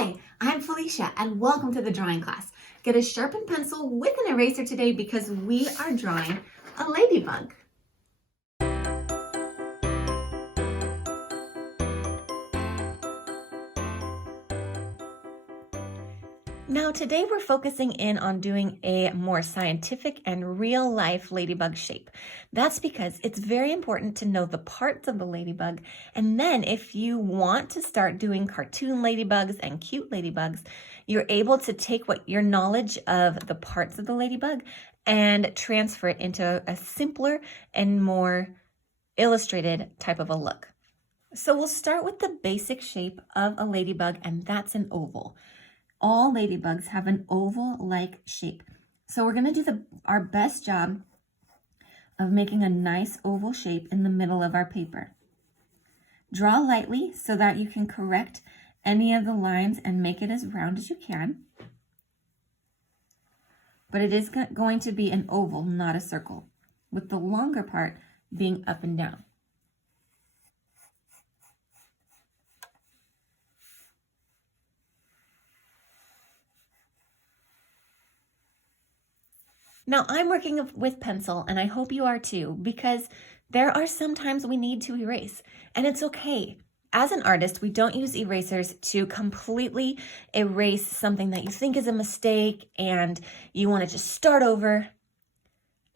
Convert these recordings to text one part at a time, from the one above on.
Hi, I'm Felicia and welcome to the drawing class. Get a sharpened pencil with an eraser today because we are drawing a ladybug. Now today we're focusing in on doing a more scientific and real life ladybug shape. That's because it's very important to know the parts of the ladybug, and then if you want to start doing cartoon ladybugs and cute ladybugs, you're able to take what your knowledge of the parts of the ladybug and transfer it into a simpler and more illustrated type of a look. So we'll start with the basic shape of a ladybug, and that's an oval. All ladybugs have an oval-like shape. So we're going to do our best job of making a nice oval shape in the middle of our paper. Draw lightly so that you can correct any of the lines and make it as round as you can. But it is going to be an oval, not a circle, with the longer part being up and down. Now I'm working with pencil, and I hope you are too, because there are some times we need to erase, and it's okay. As an artist, we don't use erasers to completely erase something that you think is a mistake and you want to just start over.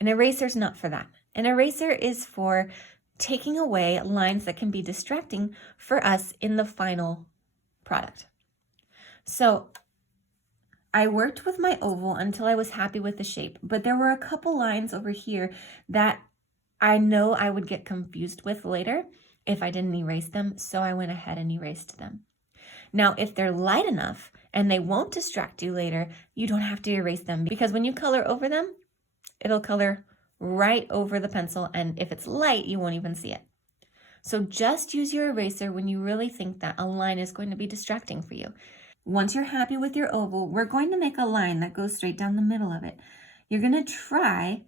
An eraser's not for that. An eraser is for taking away lines that can be distracting for us in the final product. So I worked with my oval until I was happy with the shape, but there were a couple lines over here that I know I would get confused with later if I didn't erase them, so I went ahead and erased them. Now, if they're light enough and they won't distract you later, you don't have to erase them, because when you color over them, it'll color right over the pencil, and if it's light, you won't even see it. So just use your eraser when you really think that a line is going to be distracting for you. Once you're happy with your oval, we're going to make a line that goes straight down the middle of it. You're going to try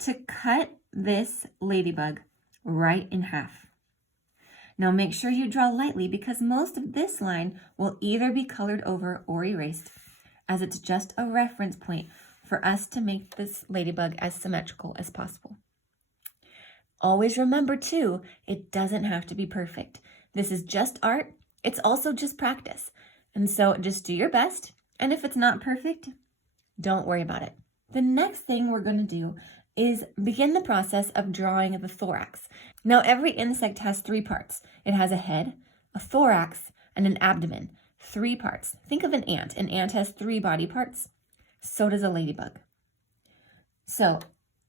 to cut this ladybug right in half. Now make sure you draw lightly, because most of this line will either be colored over or erased, as it's just a reference point for us to make this ladybug as symmetrical as possible. Always remember too, it doesn't have to be perfect. This is just art. It's also just practice. And so just do your best, and if it's not perfect, don't worry about it. The next thing we're going to do is begin the process of drawing the thorax. Now, every insect has 3 parts. It has a head, a thorax, and an abdomen. 3 parts. Think of an ant. An ant has 3 body parts. So does a ladybug. So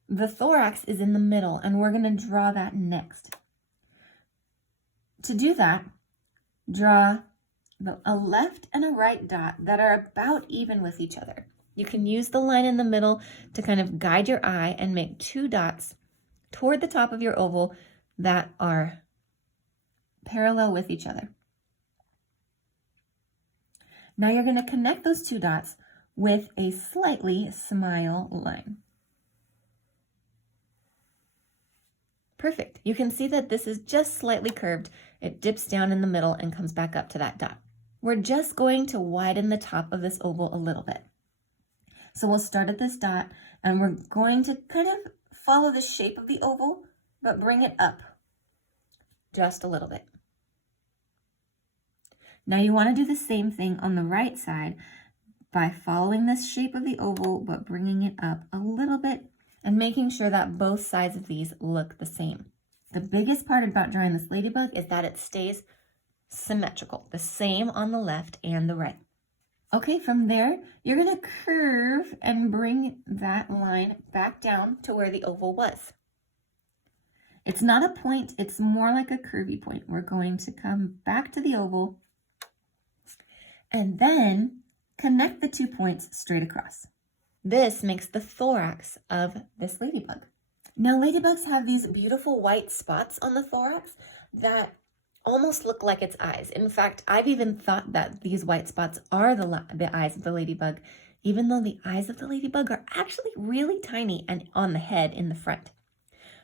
the thorax is in the middle, and we're going to draw that next. To do that, draw a left and a right dot that are about even with each other. You can use the line in the middle to kind of guide your eye and make 2 dots toward the top of your oval that are parallel with each other. Now you're going to connect those 2 dots with a slightly smile line. Perfect. You can see that this is just slightly curved. It dips down in the middle and comes back up to that dot. We're just going to widen the top of this oval a little bit. So we'll start at this dot, and we're going to kind of follow the shape of the oval, but bring it up just a little bit. Now you want to do the same thing on the right side by following this shape of the oval, but bringing it up a little bit and making sure that both sides of these look the same. The biggest part about drawing this ladybug is that it stays symmetrical, the same on the left and the right. Okay, from there, you're going to curve and bring that line back down to where the oval was. It's not a point, it's more like a curvy point. We're going to come back to the oval and then connect the 2 points straight across. This makes the thorax of this ladybug. Now, ladybugs have these beautiful white spots on the thorax that almost look like its eyes. In fact, I've even thought that these white spots are the eyes of the ladybug, even though the eyes of the ladybug are actually really tiny and on the head in the front.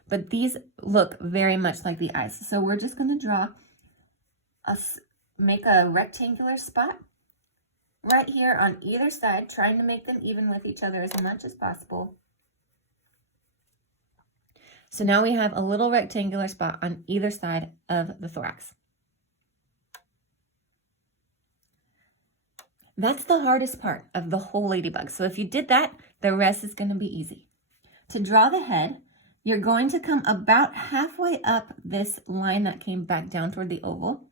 But these look very much like the eyes. So we're just going to make a rectangular spot right here on either side, trying to make them even with each other as much as possible. So now we have a little rectangular spot on either side of the thorax. That's the hardest part of the whole ladybug. So if you did that, the rest is going to be easy. To draw the head, you're going to come about halfway up this line that came back down toward the oval,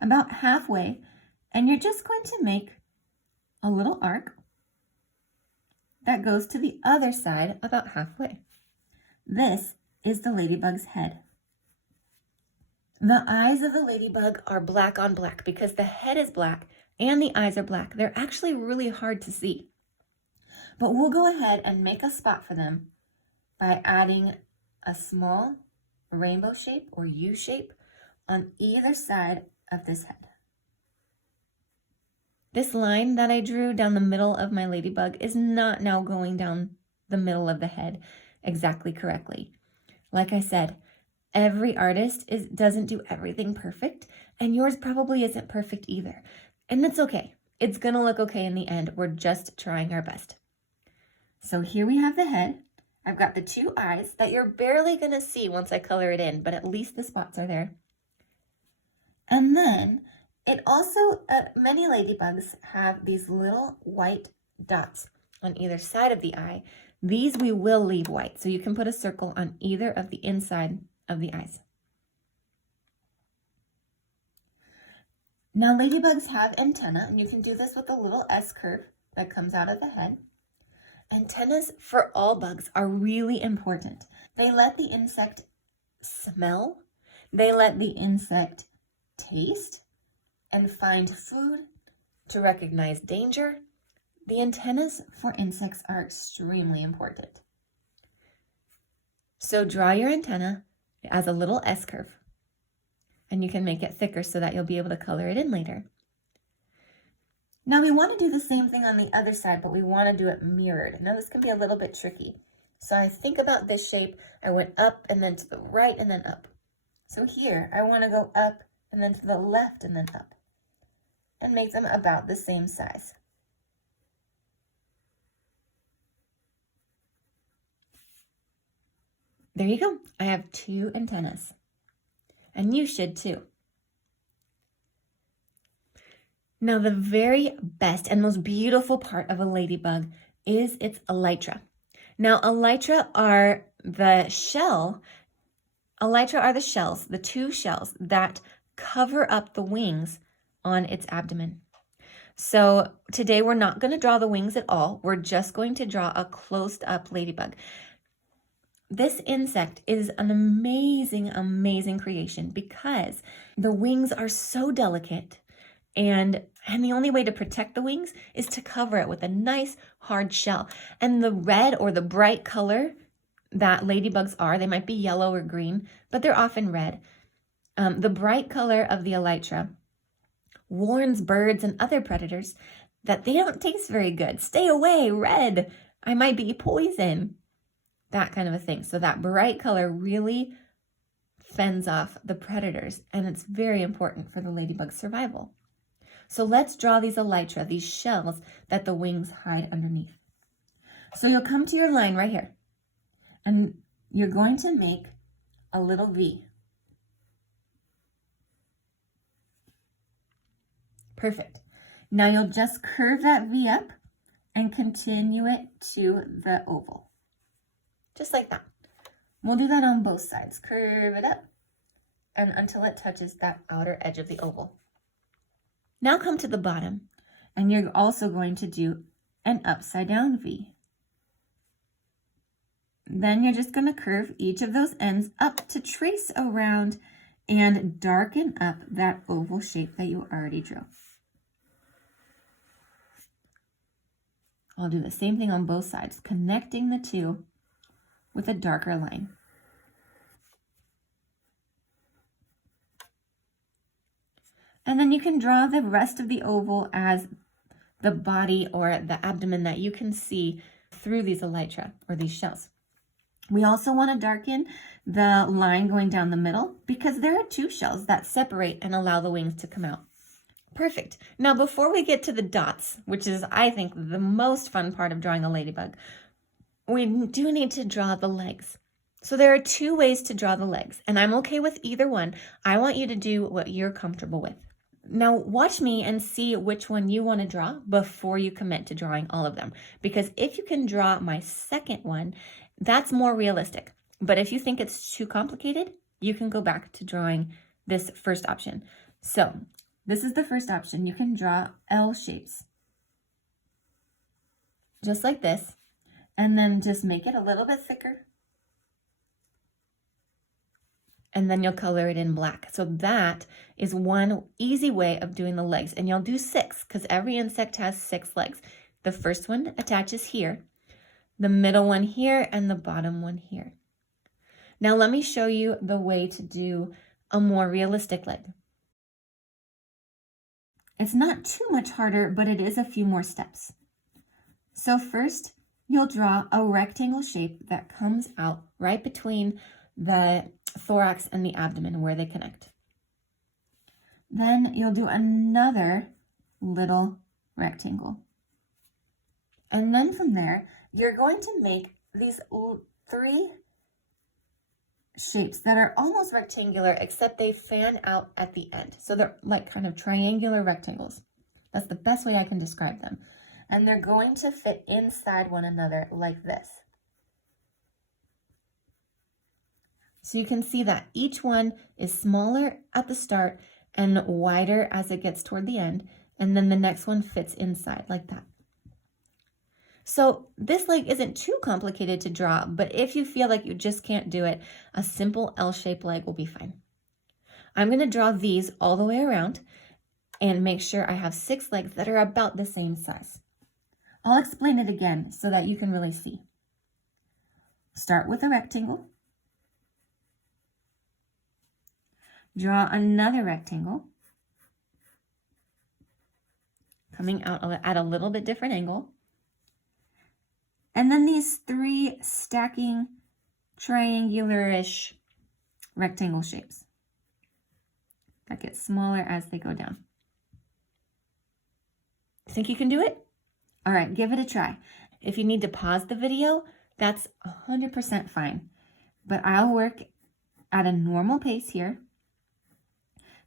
about halfway, and you're just going to make a little arc that goes to the other side about halfway. This is the ladybug's head. The eyes of the ladybug are black on black because the head is black and the eyes are black. They're actually really hard to see. But we'll go ahead and make a spot for them by adding a small rainbow shape or U shape on either side of this head. This line that I drew down the middle of my ladybug is not now going down the middle of the head exactly correctly. Like I said, every artist doesn't do everything perfect, and yours probably isn't perfect either. And that's okay. It's gonna look okay in the end. We're just trying our best. So here we have the head. I've got the two eyes that you're barely gonna see once I color it in, but at least the spots are there. And then it also, many ladybugs have these little white dots on either side of the eye. These we will leave white, so you can put a circle on either of the inside of the eyes. Now ladybugs have antennae, and you can do this with a little S curve that comes out of the head. Antennas for all bugs are really important. They let the insect smell, they let the insect taste and find food, to recognize danger. The antennas for insects are extremely important. So draw your antenna as a little S curve, and you can make it thicker so that you'll be able to color it in later. Now we want to do the same thing on the other side, but we want to do it mirrored. Now this can be a little bit tricky. So I think about this shape. I went up and then to the right and then up. So here I want to go up and then to the left and then up, and make them about the same size. There you go. I have two antennas, and you should too. Now the very best and most beautiful part of a ladybug is its elytra. Now elytra are the shells, the two shells that cover up the wings on its abdomen. So today we're not going to draw the wings at all. We're just going to draw a closed up ladybug. This insect is an amazing, amazing creation because the wings are so delicate, and the only way to protect the wings is to cover it with a nice hard shell. And the red or the bright color that ladybugs are, they might be yellow or green, but they're often red. The bright color of the elytra warns birds and other predators that they don't taste very good. Stay away, red, I might be poison. That kind of a thing. So that bright color really fends off the predators, and it's very important for the ladybug's survival. So let's draw these elytra, these shells that the wings hide underneath. So you'll come to your line right here, and you're going to make a little V. Perfect. Now you'll just curve that V up and continue it to the oval. Just like that. We'll do that on both sides. Curve it up and until it touches that outer edge of the oval. Now come to the bottom, and you're also going to do an upside down V. Then you're just going to curve each of those ends up to trace around and darken up that oval shape that you already drew. I'll do the same thing on both sides, connecting the two with a darker line. And then you can draw the rest of the oval as the body or the abdomen that you can see through these elytra or these shells. We also want to darken the line going down the middle because there are two shells that separate and allow the wings to come out. Perfect. Now, before we get to the dots, which is, I think, the most fun part of drawing a ladybug, we do need to draw the legs. So there are two ways to draw the legs, and I'm okay with either one. I want you to do what you're comfortable with. Now, watch me and see which one you want to draw before you commit to drawing all of them. Because if you can draw my second one, that's more realistic. But if you think it's too complicated, you can go back to drawing this first option. So this is the first option. You can draw L shapes, just like this, and then just make it a little bit thicker. And then you'll color it in black. So that is one easy way of doing the legs. And you'll do 6 because every insect has 6 legs. The first one attaches here, the middle one here, and the bottom one here. Now let me show you the way to do a more realistic leg. It's not too much harder, but it is a few more steps. So first, you'll draw a rectangle shape that comes out right between the thorax and the abdomen where they connect. Then you'll do another little rectangle. And then from there, you're going to make these 3 shapes that are almost rectangular, except they fan out at the end. So they're like kind of triangular rectangles. That's the best way I can describe them. And they're going to fit inside one another like this. So you can see that each one is smaller at the start and wider as it gets toward the end. And then the next one fits inside like that. So this leg isn't too complicated to draw, but if you feel like you just can't do it, a simple L-shaped leg will be fine. I'm going to draw these all the way around and make sure I have 6 legs that are about the same size. I'll explain it again so that you can really see. Start with a rectangle. Draw another rectangle, coming out at a little bit different angle. And then these 3 stacking triangular-ish rectangle shapes that get smaller as they go down. Think you can do it? All right, give it a try. If you need to pause the video, that's 100% fine. But I'll work at a normal pace here,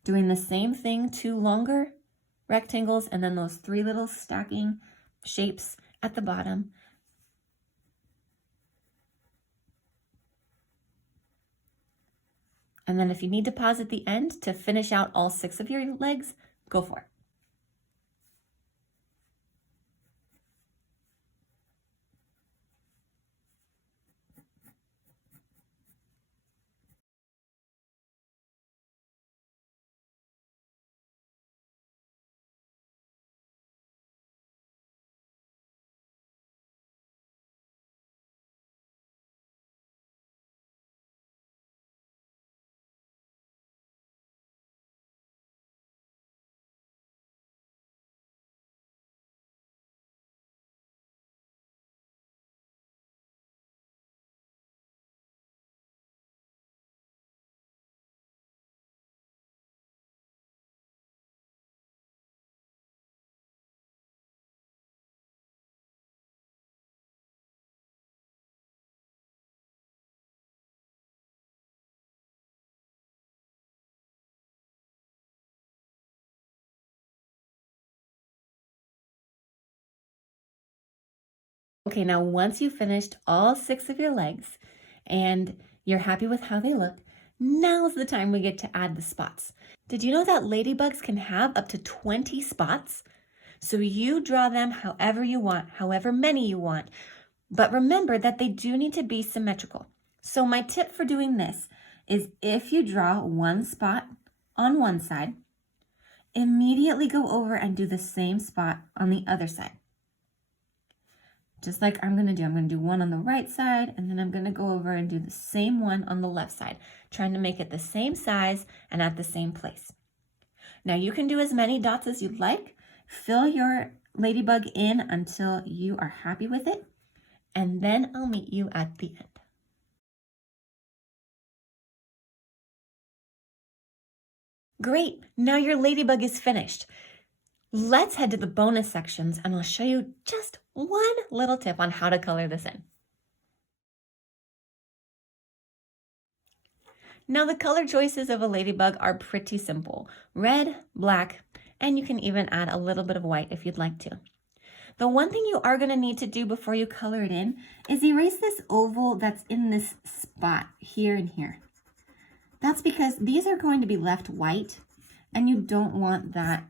doing the same thing, 2 longer rectangles and then those 3 little stacking shapes at the bottom. And then if you need to pause at the end to finish out all 6 of your legs, go for it. Okay, now once you've finished all 6 of your legs and you're happy with how they look, now's the time we get to add the spots. Did you know that ladybugs can have up to 20 spots? So you draw them however you want, however many you want. But remember that they do need to be symmetrical. So my tip for doing this is if you draw 1 spot on one side, immediately go over and do the same spot on the other side. Just like I'm going to do one on the right side, and then I'm going to go over and do the same one on the left side, trying to make it the same size and at the same place. Now you can do as many dots as you'd like. Fill your ladybug in until you are happy with it, and then I'll meet you at the end. Great, now your ladybug is finished. Let's head to the bonus sections and I'll show you just one little tip on how to color this in. Now the color choices of a ladybug are pretty simple: red, black, and you can even add a little bit of white if you'd like to. The one thing you are going to need to do before you color it in is erase this oval that's in this spot here and here. That's because these are going to be left white and you don't want that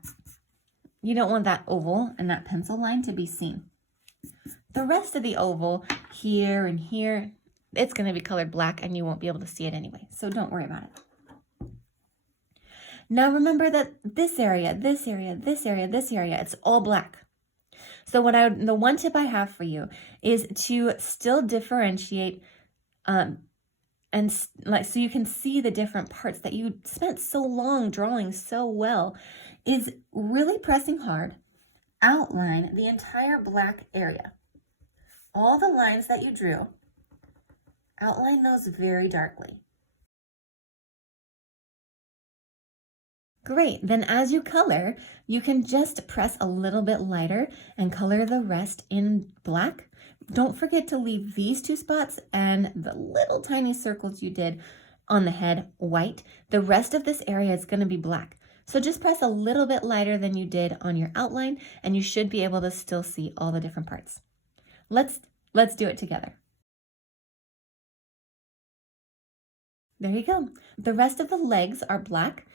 oval and that pencil line to be seen. The rest of the oval here and here, it's going to be colored black and you won't be able to see it anyway, so don't worry about it. Now remember that this area, this area, this area, this area, it's all black. So the one tip I have for you is to still differentiate so you can see the different parts that you spent so long drawing so well, is really pressing hard. Outline the entire black area. All the lines that you drew, outline those very darkly. Great, then as you color, you can just press a little bit lighter and color the rest in black. Don't forget to leave these two spots and the little tiny circles you did on the head white. The rest of this area is going to be black. So just press a little bit lighter than you did on your outline and you should be able to still see all the different parts. Let's do it together. There you go. The rest of the legs are black,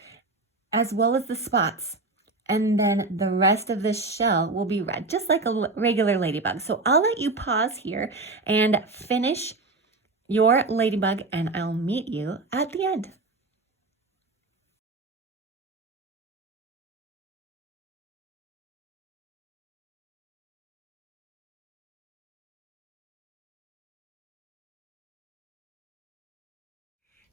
as well as the spots. And then the rest of this shell will be red, just like a regular ladybug. So I'll let you pause here and finish your ladybug, and I'll meet you at the end.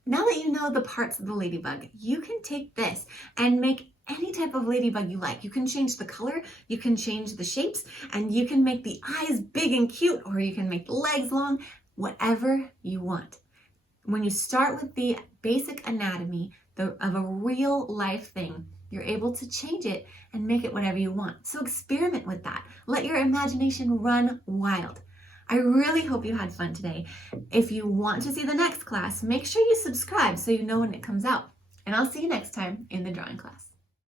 Now that you know the parts of the ladybug, you can take this and make any type of ladybug you like. You can change the color, you can change the shapes, and you can make the eyes big and cute, or you can make the legs long, whatever you want. When you start with the basic anatomy of a real life thing, you're able to change it and make it whatever you want. So experiment with that. Let your imagination run wild. I really hope you had fun today. If you want to see the next class, make sure you subscribe so you know when it comes out. And I'll see you next time in the drawing class.